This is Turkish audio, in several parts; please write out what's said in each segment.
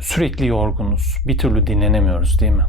Sürekli yorgunuz. Bir türlü dinlenemiyoruz değil mi?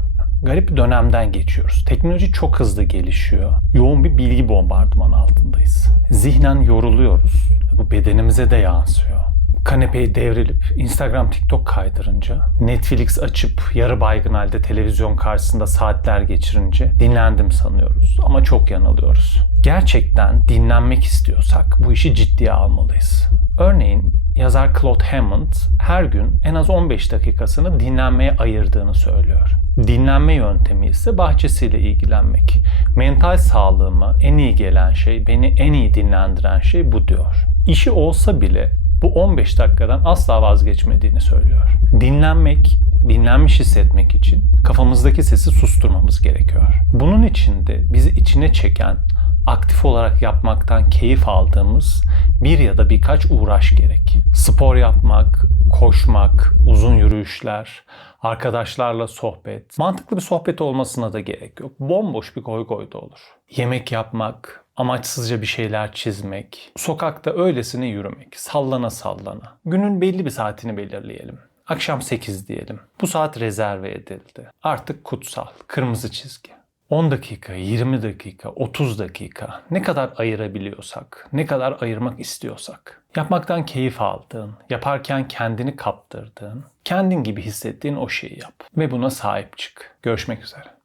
Garip bir dönemden geçiyoruz. Teknoloji çok hızlı gelişiyor. Yoğun bir bilgi bombardımanı altındayız. Zihnen yoruluyoruz. Bu bedenimize de yansıyor. Kanepeye devrilip Instagram, TikTok kaydırınca, Netflix açıp yarı baygın halde televizyon karşısında saatler geçirince dinlendim sanıyoruz. Ama çok yanılıyoruz. Gerçekten dinlenmek istiyorsak bu işi ciddiye almalıyız. Örneğin yazar Claude Hammond her gün en az 15 dakikasını dinlenmeye ayırdığını söylüyor. Dinlenme yöntemi ise bahçesiyle ilgilenmek. Mental sağlığıma en iyi gelen şey, beni en iyi dinlendiren şey bu diyor. İşi olsa bile bu 15 dakikadan asla vazgeçmediğini söylüyor. Dinlenmek, dinlenmiş hissetmek için kafamızdaki sesi susturmamız gerekiyor. Bunun için de bizi içine çeken, aktif olarak yapmaktan keyif aldığımız bir ya da birkaç uğraş gerek. Spor yapmak, koşmak, uzun yürüyüşler, arkadaşlarla sohbet. Mantıklı bir sohbet olmasına da gerek yok. Bomboş bir koy koy da olur. Yemek yapmak, amaçsızca bir şeyler çizmek, sokakta öylesine yürümek, sallana sallana. Günün belli bir saatini belirleyelim. Akşam 8 diyelim. Bu saat rezerve edildi. Artık kutsal, kırmızı çizgi. 10 dakika, 20 dakika, 30 dakika ne kadar ayırabiliyorsak, ne kadar ayırmak istiyorsak. Yapmaktan keyif aldığın, yaparken kendini kaptırdığın, kendin gibi hissettiğin o şeyi yap ve buna sahip çık. Görüşmek üzere.